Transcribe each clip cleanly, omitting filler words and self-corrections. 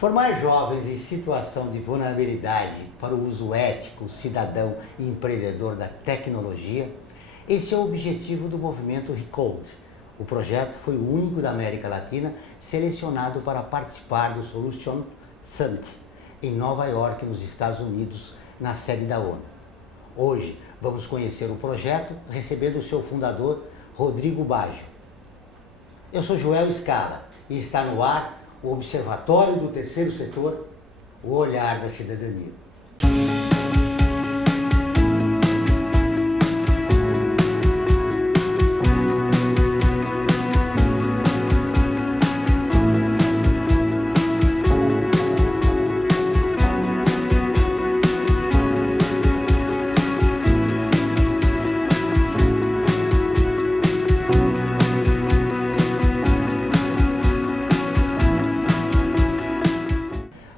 Formar jovens em situação de vulnerabilidade para o uso ético, cidadão e empreendedor da tecnologia, esse é o objetivo do movimento Recode. O projeto foi o único da América Latina selecionado para participar do Solution Summit em Nova York, nos Estados Unidos, na sede da ONU. Hoje vamos conhecer o projeto recebendo o seu fundador, Rodrigo Baggio. Eu sou Joel Scala e está no ar o Observatório do Terceiro Setor, o olhar da cidadania.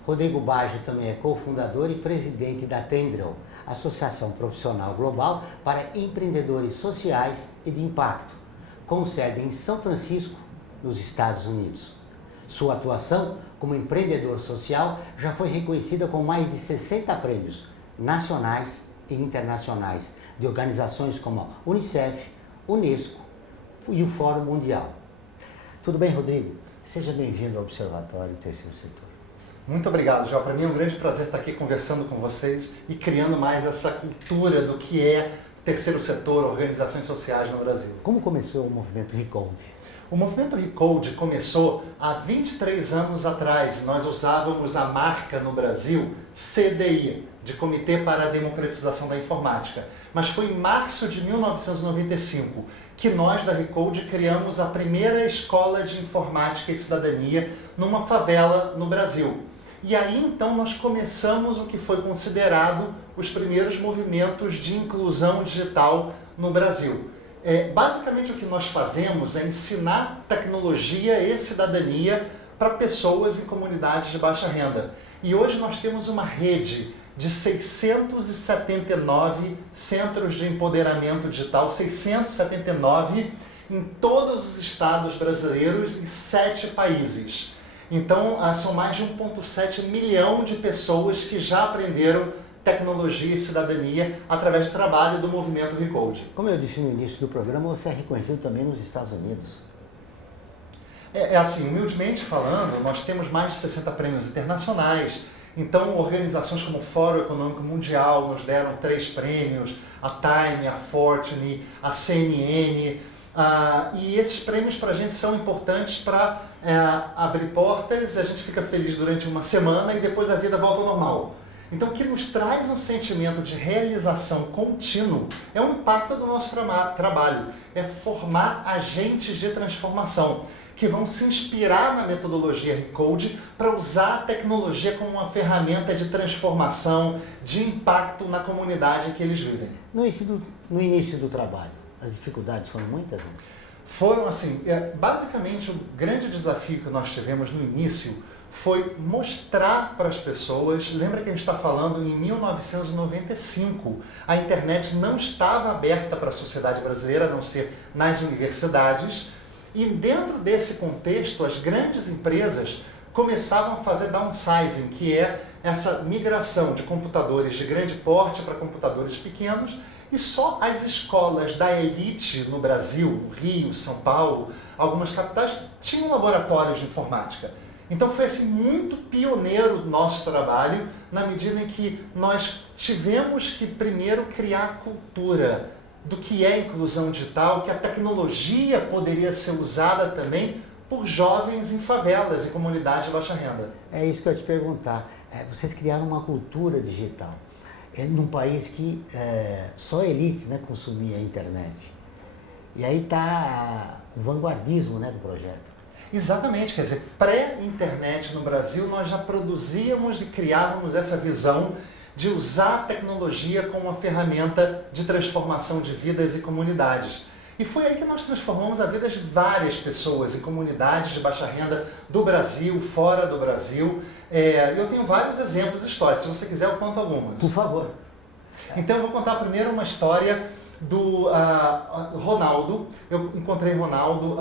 Rodrigo Baggio também é cofundador e presidente da Tendril, Associação Profissional Global para Empreendedores Sociais e de Impacto, com sede em São Francisco, nos Estados Unidos. Sua atuação como empreendedor social já foi reconhecida com mais de 60 prêmios nacionais e internacionais de organizações como a Unicef, Unesco e o Fórum Mundial. Tudo bem, Rodrigo? Seja bem-vindo ao Observatório Terceiro Setor. Muito obrigado, João. Para mim é um grande prazer estar aqui conversando com vocês e criando mais essa cultura do que é terceiro setor, organizações sociais no Brasil. Como começou o movimento Recode? O movimento Recode começou há 23 anos atrás. Nós usávamos a marca no Brasil CDI, de Comitê para a Democratização da Informática. Mas foi em março de 1995 que nós da Recode criamos a primeira escola de informática e cidadania numa favela no Brasil. E aí então nós começamos o que foi considerado os primeiros movimentos de inclusão digital no Brasil. Basicamente o que nós fazemos é ensinar tecnologia e cidadania para pessoas em comunidades de baixa renda. E hoje nós temos uma rede de 679 centros de empoderamento digital, 679 em todos os estados brasileiros e 7 países. Então, são mais de 1,7 milhão de pessoas que já aprenderam tecnologia e cidadania através do trabalho do movimento Recode. Como eu disse no início do programa, você é reconhecido também nos Estados Unidos. Assim, humildemente falando, nós temos mais de 60 prêmios internacionais. Então, organizações como o Fórum Econômico Mundial nos deram 3 prêmios, a Time, a Fortune, a CNN. E esses prêmios para a gente são importantes para abrir portas, a gente fica feliz durante uma semana e depois a vida volta ao normal. Então, o que nos traz um sentimento de realização contínuo é o impacto do nosso trabalho, é formar agentes de transformação que vão se inspirar na metodologia Recode para usar a tecnologia como uma ferramenta de transformação, de impacto na comunidade em que eles vivem. No início do trabalho, as dificuldades foram muitas? Né? Foram assim, basicamente o grande desafio que nós tivemos no início foi mostrar para as pessoas, lembra que a gente está falando em 1995, a internet não estava aberta para a sociedade brasileira, a não ser nas universidades, e dentro desse contexto as grandes empresas começavam a fazer downsizing, que é essa migração de computadores de grande porte para computadores pequenos, e só as escolas da elite no Brasil, Rio, São Paulo, algumas capitais, tinham laboratórios de informática. Então foi assim, muito pioneiro o nosso trabalho, na medida em que nós tivemos que primeiro criar a cultura do que é inclusão digital, que a tecnologia poderia ser usada também por jovens em favelas e comunidades de baixa renda. É isso que eu ia te perguntar. Vocês criaram uma cultura digital num país que só a elite, né, consumia a internet. E aí está o vanguardismo, né, do projeto. Exatamente, quer dizer, pré-internet no Brasil nós já produzíamos e criávamos essa visão de usar a tecnologia como uma ferramenta de transformação de vidas e comunidades. E foi aí que nós transformamos a vida de várias pessoas em comunidades de baixa renda do Brasil, fora do Brasil. Eu tenho vários exemplos históricos, se você quiser eu conto algumas. Por favor. Então eu vou contar primeiro uma história do Ronaldo. Eu encontrei Ronaldo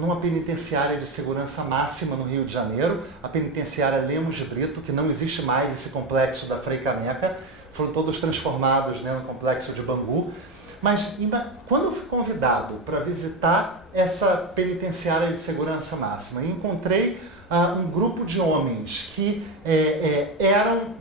numa penitenciária de segurança máxima no Rio de Janeiro, a penitenciária Lemos de Brito, que não existe mais esse complexo da Frei Caneca, foram todos transformados, né, no complexo de Bangu. Mas quando eu fui convidado para visitar essa penitenciária de segurança máxima, encontrei um grupo de homens que eram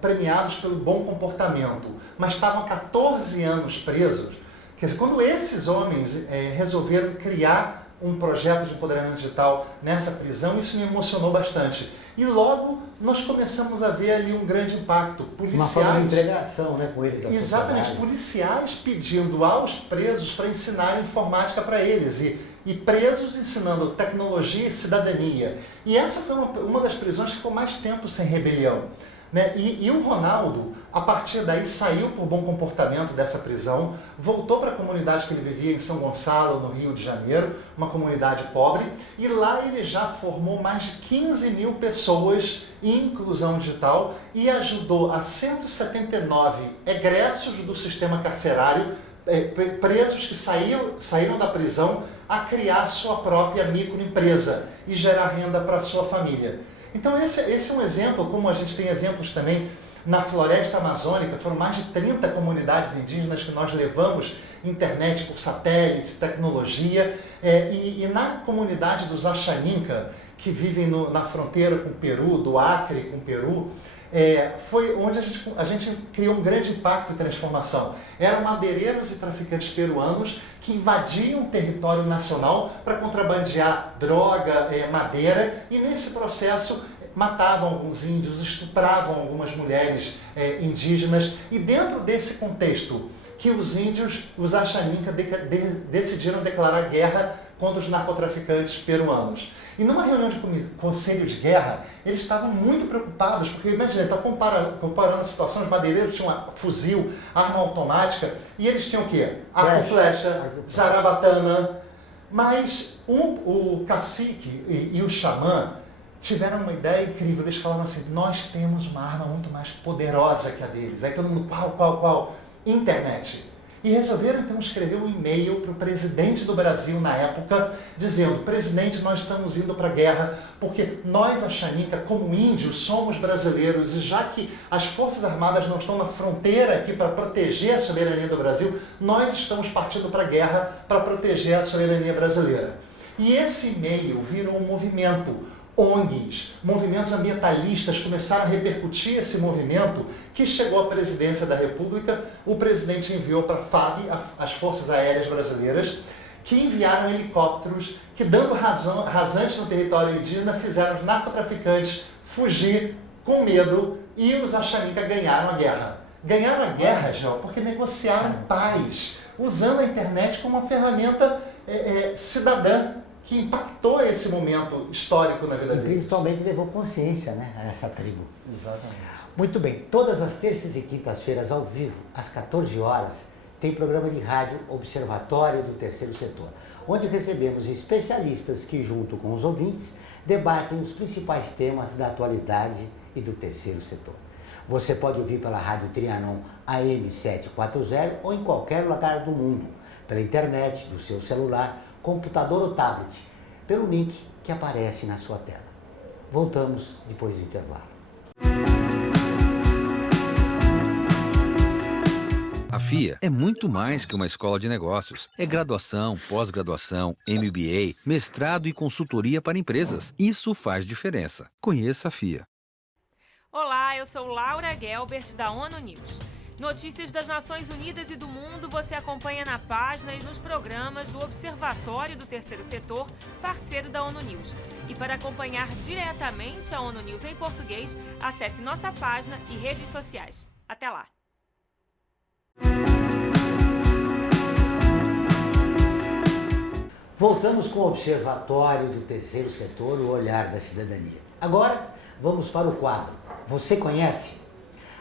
premiados pelo bom comportamento, mas estavam há 14 anos presos. Quer dizer, quando esses homens resolveram criar um projeto de empoderamento digital nessa prisão, isso me emocionou bastante. E logo nós começamos a ver ali um grande impacto. Policiais, uma forma de integração, né, com eles da exatamente, sociedade. Policiais pedindo aos presos para ensinar informática para eles. E presos ensinando tecnologia e cidadania. E essa foi uma das prisões que ficou mais tempo sem rebelião. Né? E o Ronaldo, a partir daí, saiu por bom comportamento dessa prisão, voltou para a comunidade que ele vivia em São Gonçalo, no Rio de Janeiro, uma comunidade pobre, e lá ele já formou mais de 15 mil pessoas em inclusão digital e ajudou a 179 egressos do sistema carcerário, presos que saíram da prisão, a criar sua própria microempresa e gerar renda para a sua família. Então esse é um exemplo, como a gente tem exemplos também na floresta amazônica, foram mais de 30 comunidades indígenas que nós levamos internet por satélite, tecnologia, e na comunidade dos Axaninca, que vivem na fronteira com o Peru, do Acre com o Peru, foi onde a gente criou um grande impacto e transformação. Eram madeireiros e traficantes peruanos que invadiam o território nacional para contrabandear droga, madeira, e nesse processo matavam alguns índios, estupravam algumas mulheres indígenas, e dentro desse contexto que os índios, os Axaninca, decidiram declarar guerra contra os narcotraficantes peruanos. E numa reunião de conselho de guerra, eles estavam muito preocupados, porque imagina, ele está comparando a situação, os madeireiros tinham fuzil, arma automática, e eles tinham o quê? Arco e flecha, zarabatana. Mas o cacique e o xamã tiveram uma ideia incrível, eles falaram assim, nós temos uma arma muito mais poderosa que a deles. Aí todo mundo, qual? Internet. E resolveram então escrever um e-mail para o presidente do Brasil na época, dizendo, presidente, nós estamos indo para a guerra, porque nós, Axaninca, como índios, somos brasileiros, e já que as Forças Armadas não estão na fronteira aqui para proteger a soberania do Brasil, nós estamos partindo para a guerra para proteger a soberania brasileira. E esse e-mail virou um movimento. ONGs, movimentos ambientalistas começaram a repercutir esse movimento, que chegou à presidência da República. O presidente enviou para a FAB, as Forças Aéreas Brasileiras, que enviaram helicópteros que, dando rasantes no território indígena, fizeram os narcotraficantes fugir com medo, e os Axaninca ganharam a guerra. Ganharam a guerra, João, porque negociaram paz, usando a internet como uma ferramenta cidadã, que impactou esse momento histórico na vida deles. Principalmente levou consciência, né, a essa tribo. Exatamente. Muito bem, todas as terças e quintas-feiras ao vivo, às 14 horas, tem programa de rádio Observatório do Terceiro Setor, onde recebemos especialistas que, junto com os ouvintes, debatem os principais temas da atualidade e do terceiro setor. Você pode ouvir pela Rádio Trianon AM 740 ou em qualquer lugar do mundo, pela internet, do seu celular, computador ou tablet, pelo link que aparece na sua tela. Voltamos depois do intervalo. A FIA é muito mais que uma escola de negócios. É graduação, pós-graduação, MBA, mestrado e consultoria para empresas. Isso faz diferença. Conheça a FIA. Olá, eu sou Laura Gelbert, da ONU News. Notícias das Nações Unidas e do mundo você acompanha na página e nos programas do Observatório do Terceiro Setor, parceiro da ONU News. E para acompanhar diretamente a ONU News em português, acesse nossa página e redes sociais. Até lá! Voltamos com o Observatório do Terceiro Setor, o olhar da cidadania. Agora, vamos para o quadro Você Conhece?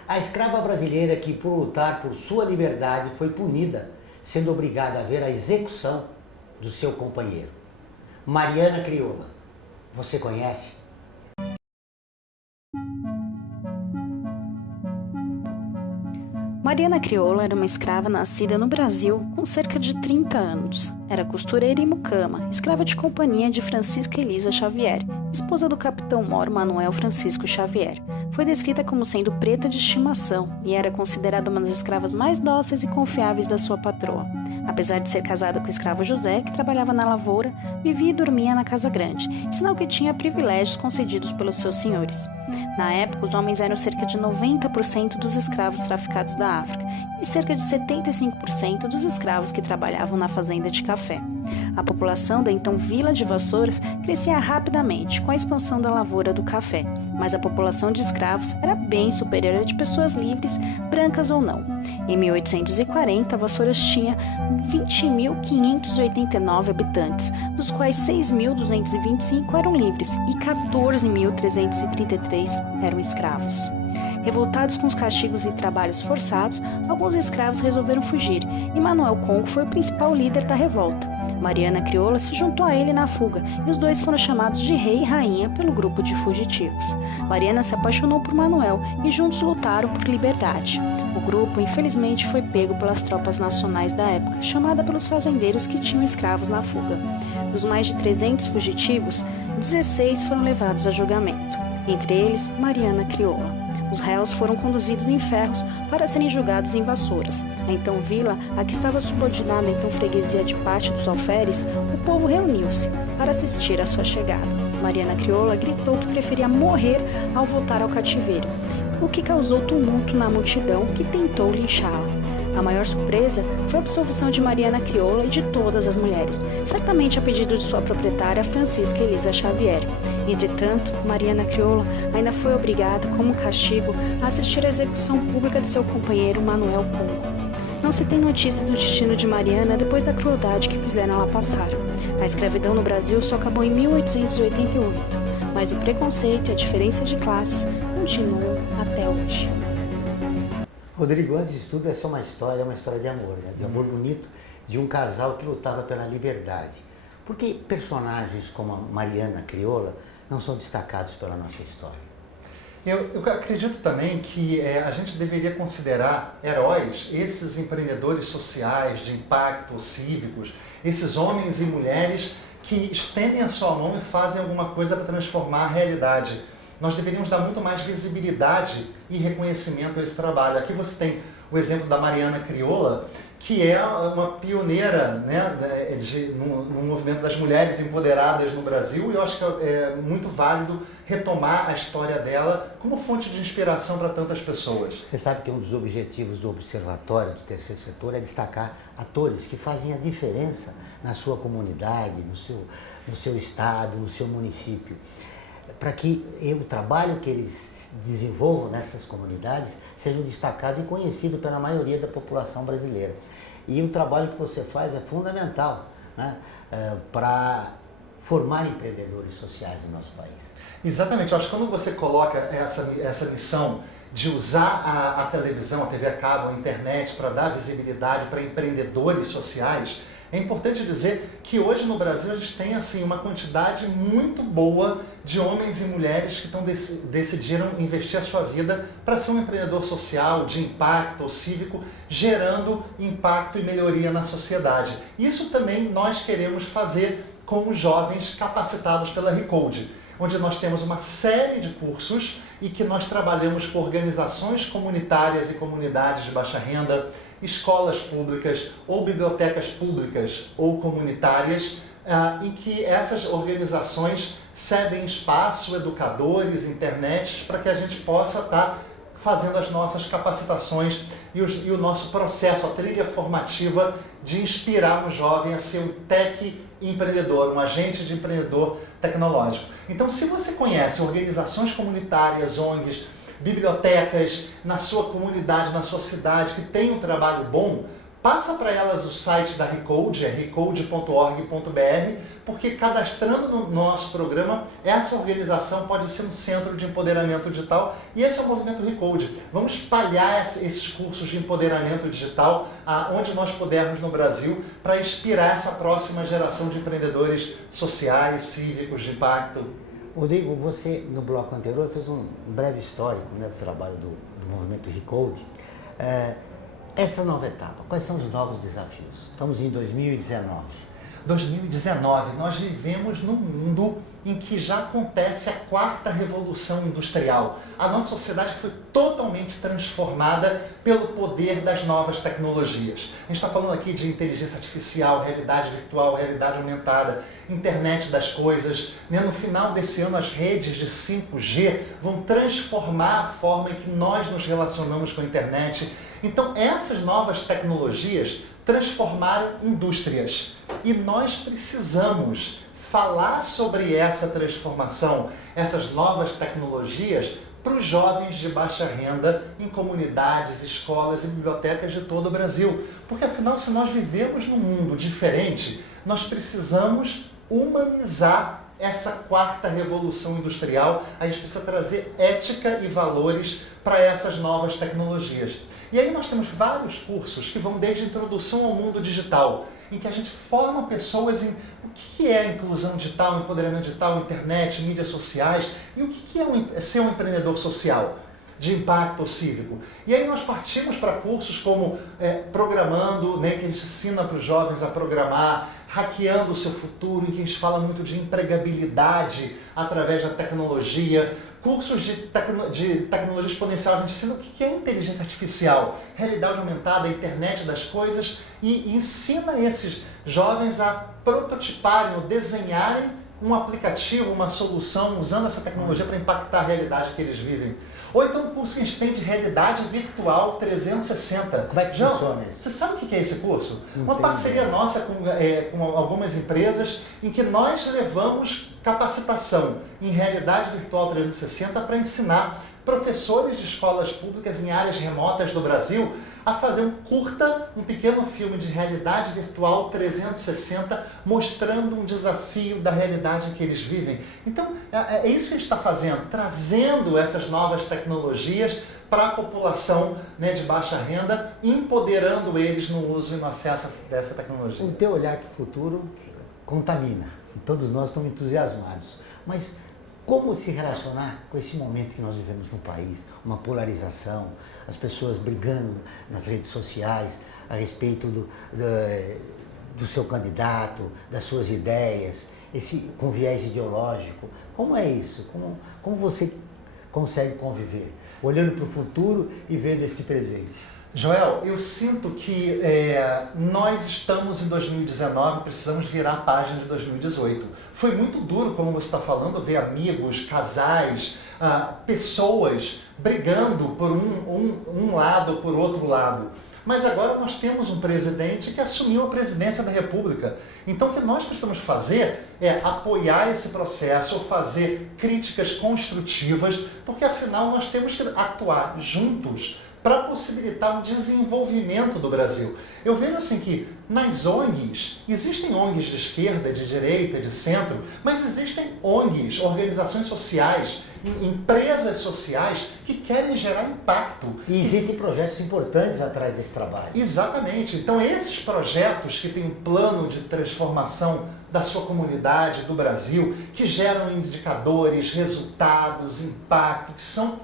A escrava brasileira que, por lutar por sua liberdade, foi punida, sendo obrigada a ver a execução do seu companheiro. Mariana Crioula. Você conhece? Mariana Crioula era uma escrava nascida no Brasil com cerca de 30 anos. Era costureira e mucama, escrava de companhia de Francisca Elisa Xavier, esposa do capitão-mor Manuel Francisco Xavier. Foi descrita como sendo preta de estimação e era considerada uma das escravas mais dóceis e confiáveis da sua patroa. Apesar de ser casada com o escravo José, que trabalhava na lavoura, vivia e dormia na casa grande, sinal que tinha privilégios concedidos pelos seus senhores. Na época, os homens eram cerca de 90% dos escravos traficados da África e cerca de 75% dos escravos que trabalhavam na fazenda de café. A população da então Vila de Vassouras crescia rapidamente com a expansão da lavoura do café, mas a população de escravos era bem superior à de pessoas livres, brancas ou não. Em 1840, Vassouras tinha 20.589 habitantes, dos quais 6.225 eram livres e 14.333 eram escravos. Revoltados com os castigos e trabalhos forçados, alguns escravos resolveram fugir e Manuel Congo foi o principal líder da revolta. Mariana Crioula se juntou a ele na fuga e os dois foram chamados de rei e rainha pelo grupo de fugitivos. Mariana se apaixonou por Manuel e juntos lutaram por liberdade. O grupo, infelizmente, foi pego pelas tropas nacionais da época, chamada pelos fazendeiros que tinham escravos na fuga. Dos mais de 300 fugitivos, 16 foram levados a julgamento, entre eles Mariana Crioula. Os réus foram conduzidos em ferros para serem julgados em Vassouras. A então vila, a que estava subordinada à então freguesia de Pátio dos Alferes, o povo reuniu-se para assistir à sua chegada. Mariana Crioula gritou que preferia morrer ao voltar ao cativeiro, o que causou tumulto na multidão que tentou linchá-la. A maior surpresa foi a absolvição de Mariana Crioula e de todas as mulheres, certamente a pedido de sua proprietária Francisca Elisa Xavier. Entretanto, Mariana Crioula ainda foi obrigada, como castigo, a assistir à execução pública de seu companheiro Manuel Congo. Não se tem notícias do destino de Mariana depois da crueldade que fizeram ela passar. A escravidão no Brasil só acabou em 1888, mas o preconceito e a diferença de classes continuam até hoje. Rodrigo, antes de tudo, essa é uma história de amor, né? De amor bonito, de um casal que lutava pela liberdade. Por que personagens como a Mariana Crioula não são destacados pela nossa história? Eu acredito também que a gente deveria considerar heróis esses empreendedores sociais, de impacto, cívicos, esses homens e mulheres que estendem a sua mão e fazem alguma coisa para transformar a realidade. Nós deveríamos dar muito mais visibilidade e reconhecimento a esse trabalho. Aqui você tem o exemplo da Mariana Crioula, que é uma pioneira, né, no movimento das mulheres empoderadas no Brasil, e eu acho que é muito válido retomar a história dela como fonte de inspiração para tantas pessoas. Você sabe que um dos objetivos do Observatório do Terceiro Setor é destacar atores que fazem a diferença na sua comunidade, no seu estado, no seu município, para que o trabalho que eles desenvolvam nessas comunidades seja destacado e conhecido pela maioria da população brasileira. E o trabalho que você faz é fundamental, né, para formar empreendedores sociais no nosso país. Exatamente. Eu acho que quando você coloca essa missão de usar a televisão, a TV a cabo, a internet para dar visibilidade para empreendedores sociais, é importante dizer que hoje no Brasil a gente tem assim, uma quantidade muito boa de homens e mulheres que decidiram investir a sua vida para ser um empreendedor social, de impacto, cívico, gerando impacto e melhoria na sociedade. Isso também nós queremos fazer com os jovens capacitados pela Recode, onde nós temos uma série de cursos e que nós trabalhamos com organizações comunitárias e comunidades de baixa renda, escolas públicas ou bibliotecas públicas ou comunitárias, em que essas organizações cedem espaço, educadores, internet, para que a gente possa estar fazendo as nossas capacitações e o nosso processo, a trilha formativa de inspirar um jovem a ser um tech empreendedor, um agente de empreendedor tecnológico. Então, se você conhece organizações comunitárias, ONGs, bibliotecas na sua comunidade, na sua cidade, que tem um trabalho bom, passa para elas o site da Recode, é recode.org.br, porque cadastrando no nosso programa, essa organização pode ser um centro de empoderamento digital, e esse é o movimento Recode. Vamos espalhar esses cursos de empoderamento digital aonde nós pudermos no Brasil, para inspirar essa próxima geração de empreendedores sociais, cívicos, de impacto. Rodrigo, você no bloco anterior fez um breve histórico, né, do trabalho do movimento Recode. essa nova etapa, quais são os novos desafios? Estamos em 2019. 2019, nós vivemos num mundo em que já acontece a quarta revolução industrial. A nossa sociedade foi totalmente transformada pelo poder das novas tecnologias. A gente está falando aqui de inteligência artificial, realidade virtual, realidade aumentada, internet das coisas. No final desse ano, as redes de 5G vão transformar a forma em que nós nos relacionamos com a internet. Então, essas novas tecnologias transformaram indústrias. E nós precisamos falar sobre essa transformação, essas novas tecnologias, para os jovens de baixa renda em comunidades, escolas e bibliotecas de todo o Brasil. Porque, afinal, se nós vivemos num mundo diferente, nós precisamos humanizar essa quarta revolução industrial. A gente precisa trazer ética e valores para essas novas tecnologias. E aí nós temos vários cursos que vão desde a introdução ao mundo digital, em que a gente forma pessoas em o que é inclusão digital, empoderamento digital, internet, mídias sociais, e o que é ser um empreendedor social, de impacto cívico. E aí nós partimos para cursos como programando, né, que a gente ensina para os jovens a programar, hackeando o seu futuro, em que a gente fala muito de empregabilidade através da tecnologia, cursos de tecnologia exponencial, a gente ensina o que é inteligência artificial, realidade aumentada, internet das coisas, e ensina esses jovens a prototiparem ou desenharem um aplicativo, uma solução, usando essa tecnologia para impactar a realidade que eles vivem. Ou então um curso que a gente tem de realidade virtual 360. Como é que funciona isso? Você sabe o que é esse curso? Não Uma tem parceria ideia. nossa com algumas empresas em que nós levamos capacitação em realidade virtual 360 para ensinar professores de escolas públicas em áreas remotas do Brasil a fazer um pequeno filme de realidade virtual 360, mostrando um desafio da realidade em que eles vivem. Então, é isso que a gente está fazendo, trazendo essas novas tecnologias para a população, né, de baixa renda, empoderando eles no uso e no acesso dessa tecnologia. O teu olhar para o futuro contamina. Todos nós estamos entusiasmados. Mas como se relacionar com esse momento que nós vivemos no país? Uma polarização, as pessoas brigando nas redes sociais a respeito do seu candidato, das suas ideias, com viés ideológico. Como é isso? Como você consegue conviver? Olhando para o futuro e vendo este presente. Joel, eu sinto que nós estamos em 2019, precisamos virar a página de 2018. Foi muito duro, como você está falando, ver amigos, casais, pessoas brigando por um lado, por outro lado. Mas agora nós temos um presidente que assumiu a presidência da República. Então o que nós precisamos fazer é apoiar esse processo, fazer críticas construtivas, porque afinal nós temos que atuar juntos para possibilitar um desenvolvimento do Brasil. Eu vejo assim que nas ONGs, existem ONGs de esquerda, de direita, de centro, mas existem ONGs, organizações sociais, empresas sociais que querem gerar impacto. E existem projetos importantes atrás desse trabalho. Exatamente. Então esses projetos que têm um plano de transformação da sua comunidade, do Brasil, que geram indicadores, resultados, impacto, que são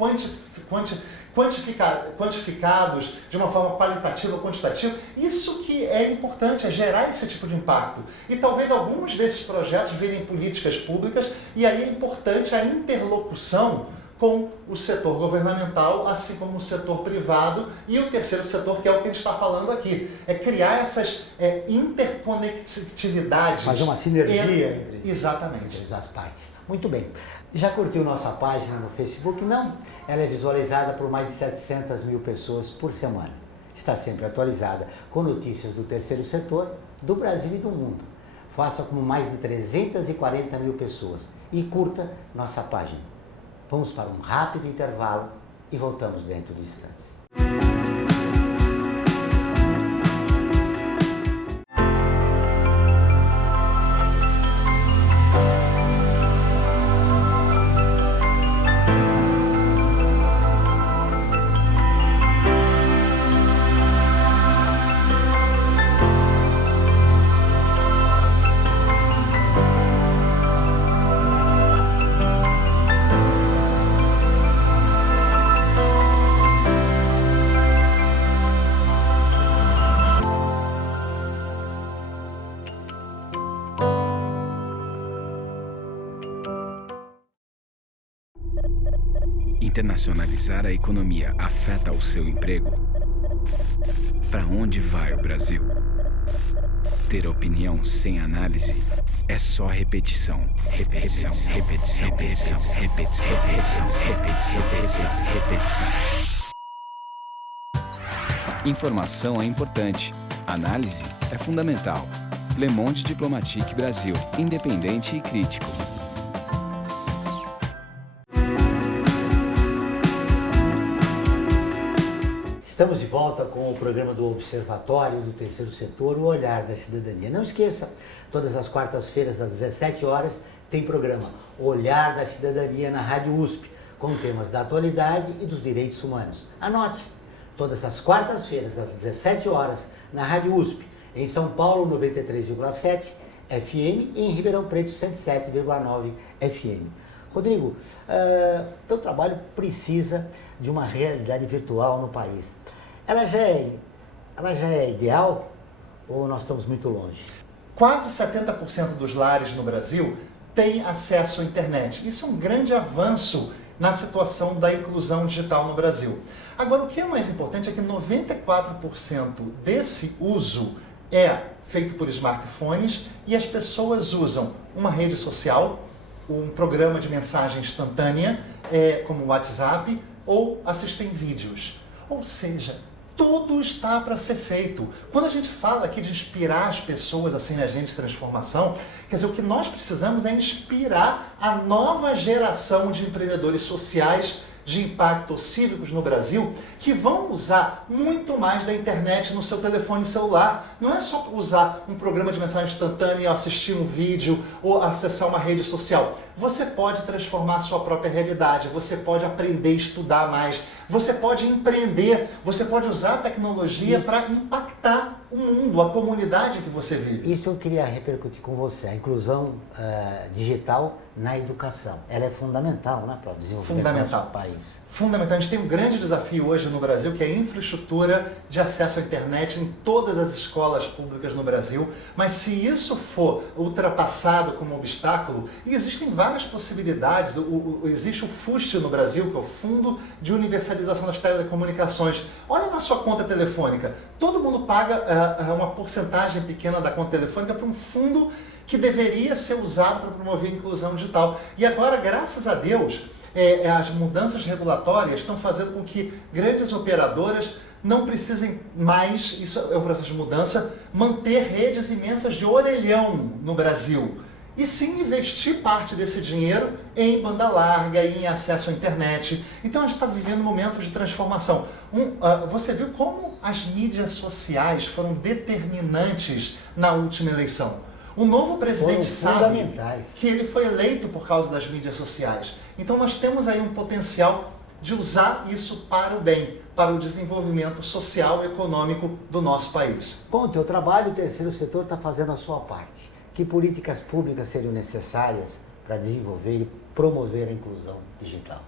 quantificados de uma forma qualitativa ou quantitativa, isso que é importante, é gerar esse tipo de impacto. E talvez alguns desses projetos virem políticas públicas, e aí é importante a interlocução com o setor governamental, assim como o setor privado e o terceiro setor, que é o que a gente está falando aqui. É criar essas interconectividades. Fazer uma sinergia Exatamente. entre as partes. Muito bem. Já curtiu nossa página no Facebook? Não. Ela é visualizada por mais de 700 mil pessoas por semana. Está sempre atualizada com notícias do terceiro setor, do Brasil e do mundo. Faça como mais de 340 mil pessoas e curta nossa página. Vamos para um rápido intervalo e voltamos dentro de instantes. internacionalizar a economia afeta o seu emprego? Para onde vai o Brasil? Ter opinião sem análise é só repetição. Repetição, repetição, repetição, repetição, repetição, repetição, repetição, repetição. Informação é importante. Análise é fundamental. Le Monde Diplomatique Brasil. Independente e crítico. Estamos de volta com o programa do Observatório do Terceiro Setor, o Olhar da Cidadania. Não esqueça, todas as quartas-feiras, às 17 horas, tem programa Olhar da Cidadania na Rádio USP, com temas da atualidade e dos direitos humanos. Anote, todas as quartas-feiras, às 17 horas, na Rádio USP, em São Paulo, 93,7 FM e em Ribeirão Preto, 107,9 FM. Rodrigo, teu trabalho precisa de uma realidade virtual no país. Ela já é ideal ou nós estamos muito longe? Quase 70% dos lares no Brasil têm acesso à internet. Isso é um grande avanço na situação da inclusão digital no Brasil. Agora, o que é mais importante é que 94% desse uso é feito por smartphones e as pessoas usam uma rede social, um programa de mensagem instantânea, como o WhatsApp, ou assistem vídeos. Ou seja, tudo está para ser feito. Quando a gente fala aqui de inspirar as pessoas a serem agentes de transformação, quer dizer, o que nós precisamos é inspirar a nova geração de empreendedores sociais de impacto cívicos no Brasil, que vão usar muito mais da internet no seu telefone celular. Não é só usar um programa de mensagem instantânea, assistir um vídeo ou acessar uma rede social. Você pode transformar a sua própria realidade, você pode aprender a estudar mais, você pode empreender, você pode usar a tecnologia para impactar o mundo, a comunidade que você vive. Isso eu queria repercutir com você, a inclusão digital na educação. Ela é fundamental, né, para o desenvolvimento do nosso país. Fundamental. A gente tem um grande desafio hoje no Brasil, que é a infraestrutura de acesso à internet em todas as escolas públicas no Brasil. Mas se isso for ultrapassado como obstáculo, e existem várias possibilidades. Existe o FUST no Brasil, que é o Fundo de Universalização das Telecomunicações. Olha na sua conta telefônica. Todo mundo paga uma porcentagem pequena da conta telefônica para um fundo que deveria ser usado para promover a inclusão digital. E agora, graças a Deus, as mudanças regulatórias estão fazendo com que grandes operadoras não precisem mais, isso é um processo de mudança, manter redes imensas de orelhão no Brasil. E sim investir parte desse dinheiro em banda larga, em acesso à internet. Então a gente está vivendo um momento de transformação. Você viu como as mídias sociais foram determinantes na última eleição. O novo presidente sabe que ele foi eleito por causa das mídias sociais. Então nós temos aí um potencial de usar isso para o bem, para o desenvolvimento social e econômico do nosso país. Com o teu trabalho, o terceiro setor está fazendo a sua parte. Que políticas públicas seriam necessárias para desenvolver e promover a inclusão digital?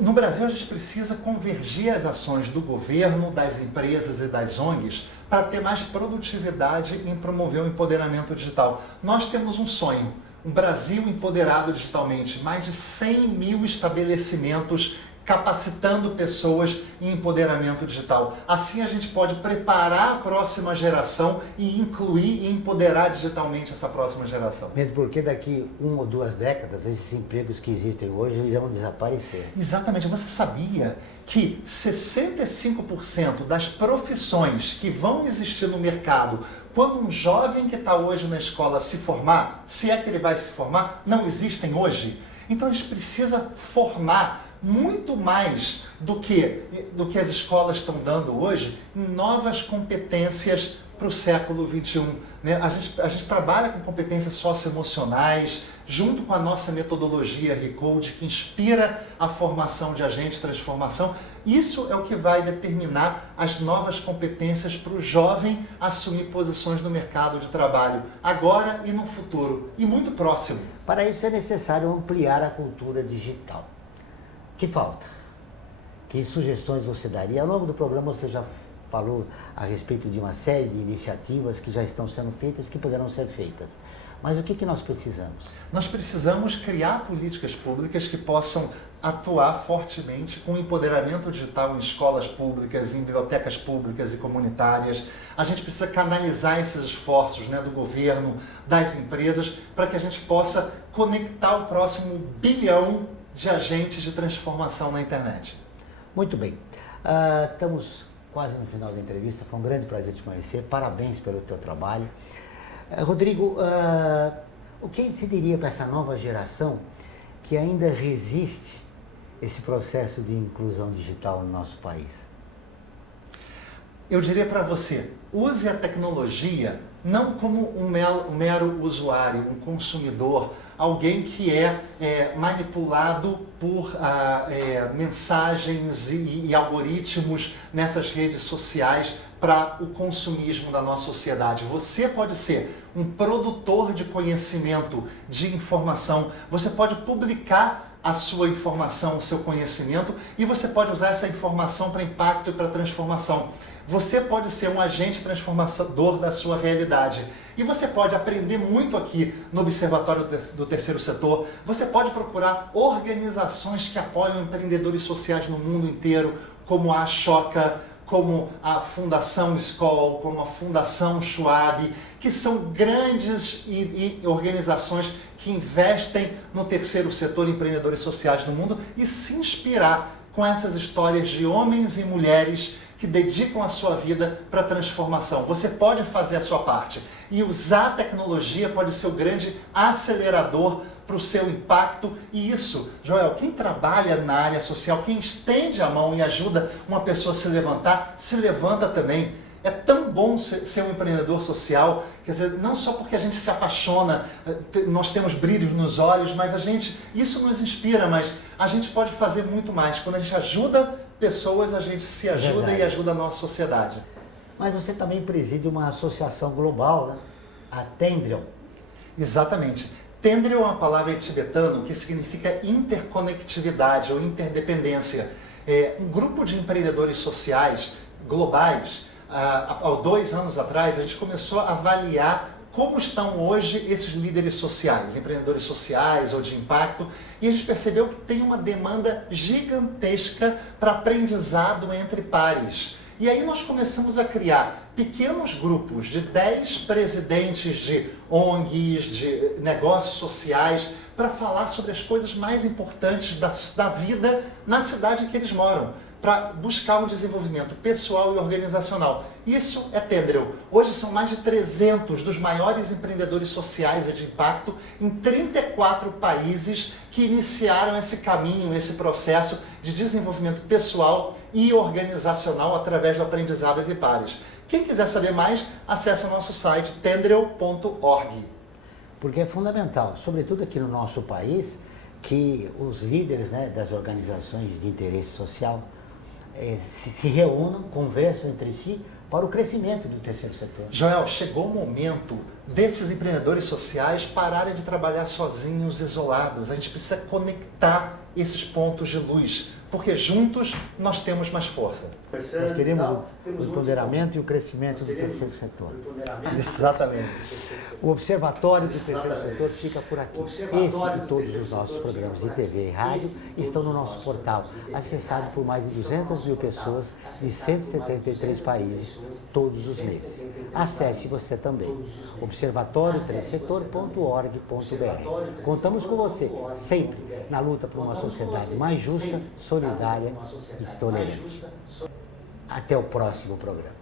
No Brasil, a gente precisa convergir as ações do governo, das empresas e das ONGs para ter mais produtividade em promover o empoderamento digital. Nós temos um sonho, um Brasil empoderado digitalmente, mais de 100 mil estabelecimentos capacitando pessoas em empoderamento digital. Assim a gente pode preparar a próxima geração e incluir e empoderar digitalmente essa próxima geração. Mesmo porque daqui 1 ou 2 décadas, esses empregos que existem hoje irão desaparecer. Exatamente. Você sabia que 65% das profissões que vão existir no mercado, quando um jovem que está hoje na escola se formar, se é que ele vai se formar, não existem hoje? Então a gente precisa formar muito mais do que as escolas estão dando hoje em novas competências para o século XXI. Né? A gente trabalha com competências socioemocionais, junto com a nossa metodologia Recode, que inspira a formação de agentes de transformação. Isso é o que vai determinar as novas competências para o jovem assumir posições no mercado de trabalho, agora e no futuro, e muito próximo. Para isso é necessário ampliar a cultura digital. Que falta? Que sugestões você daria? Ao longo do programa você já falou a respeito de uma série de iniciativas que já estão sendo feitas, que poderão ser feitas. Mas o que nós precisamos? Nós precisamos criar políticas públicas que possam atuar fortemente com o empoderamento digital em escolas públicas, em bibliotecas públicas e comunitárias. A gente precisa canalizar esses esforços, né, do governo, das empresas, para que a gente possa conectar o próximo bilhão de agentes de transformação na internet. Muito bem. Estamos quase no final da entrevista. Foi um grande prazer te conhecer. Parabéns pelo teu trabalho. Rodrigo, o que você diria para essa nova geração que ainda resiste esse processo de inclusão digital no nosso país? Eu diria para você, use a tecnologia não como um mero usuário, um consumidor, alguém que é manipulado por mensagens e algoritmos nessas redes sociais para o consumismo da nossa sociedade. Você pode ser um produtor de conhecimento, de informação, você pode publicar a sua informação, o seu conhecimento, e você pode usar essa informação para impacto e para transformação. Você pode ser um agente transformador da sua realidade. E você pode aprender muito aqui no Observatório do Terceiro Setor. Você pode procurar organizações que apoiam empreendedores sociais no mundo inteiro, como a Ashoka, como a Fundação Skoll, como a Fundação Schwab, que são grandes organizações que investem no terceiro setor, empreendedores sociais no mundo, e se inspirar com essas histórias de homens e mulheres que dedicam a sua vida para a transformação. Você pode fazer a sua parte e usar a tecnologia pode ser o grande acelerador para o seu impacto. E isso, Joel, quem trabalha na área social, quem estende a mão e ajuda uma pessoa a se levantar, se levanta também. É tão bom ser um empreendedor social, quer dizer, não só porque a gente se apaixona, nós temos brilhos nos olhos, mas isso nos inspira, mas a gente pode fazer muito mais. Quando a gente ajuda pessoas, a gente se ajuda e ajuda a nossa sociedade. Mas você também preside uma associação global, né? A Tendril. Exatamente. Tendril é uma palavra em tibetano que significa interconectividade ou interdependência. É um grupo de empreendedores sociais globais. Há 2 anos atrás, a gente começou a avaliar como estão hoje esses líderes sociais, empreendedores sociais ou de impacto, e a gente percebeu que tem uma demanda gigantesca para aprendizado entre pares. E aí nós começamos a criar pequenos grupos de 10 presidentes de ONGs, de negócios sociais, para falar sobre as coisas mais importantes da vida na cidade em que eles moram, para buscar um desenvolvimento pessoal e organizacional. Isso é Tendril. Hoje são mais de 300 dos maiores empreendedores sociais e de impacto em 34 países que iniciaram esse caminho, esse processo de desenvolvimento pessoal e organizacional através do aprendizado entre pares. Quem quiser saber mais, acesse o nosso site tendril.org. Porque é fundamental, sobretudo aqui no nosso país, que os líderes, né, das organizações de interesse social se reúnam, conversam entre si para o crescimento do terceiro setor. Joel, chegou o momento desses empreendedores sociais pararem de trabalhar sozinhos, isolados. A gente precisa conectar esses pontos de luz, porque juntos nós temos mais força. Nós queremos o empoderamento e o crescimento do terceiro setor. Exatamente. O Observatório do Terceiro Setor fica por aqui. Esse e todos os nossos programas de TV e rádio estão no nosso portal, acessado por mais de 200 mil pessoas de 173 países todos os meses. Acesse você também, observatorioterceirsetor.org.br. Contamos com você, sempre, na luta por uma sociedade mais justa, solidária e tolerante. Até o próximo programa.